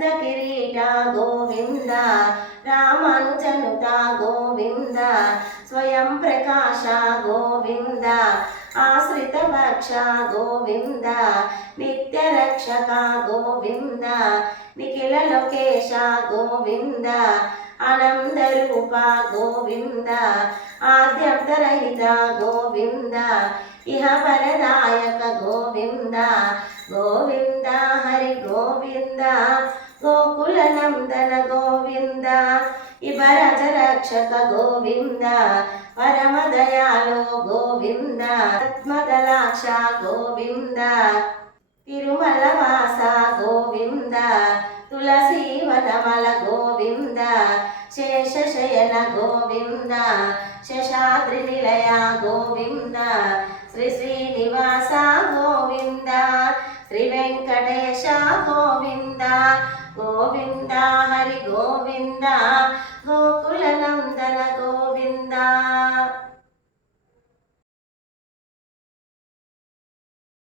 రత్నకిరీట గోవింద రామానుజనుత గోవింద స్వయం ప్రకాశ గోవింద ఆశ్రిత భక్ష గోవింద నిత్య రక్షక గోవింద నిఖిల లోకేశ గోవింద ఆనంద రూప గోవింద ఆద్యంతరహిత గోవింద ఇహ పరదాయక గోవింద గోవింద హరి గోవింద గోకుల నందన గోవింద ఇవరజ రక్షక గోవింద పరమ దయాలో గోవింద పద్మదలాక్ష గోవింద తిరుమల వాస గోవింద తులసి వనమల గోవింద శేషశయన గోవింద శేషాద్రి నిలయ గోవింద శ్రీ శ్రీనివాస గోవింద శ్రీ వెంకటేశ గోవింద గోవింద హరి గోవింద గోకుల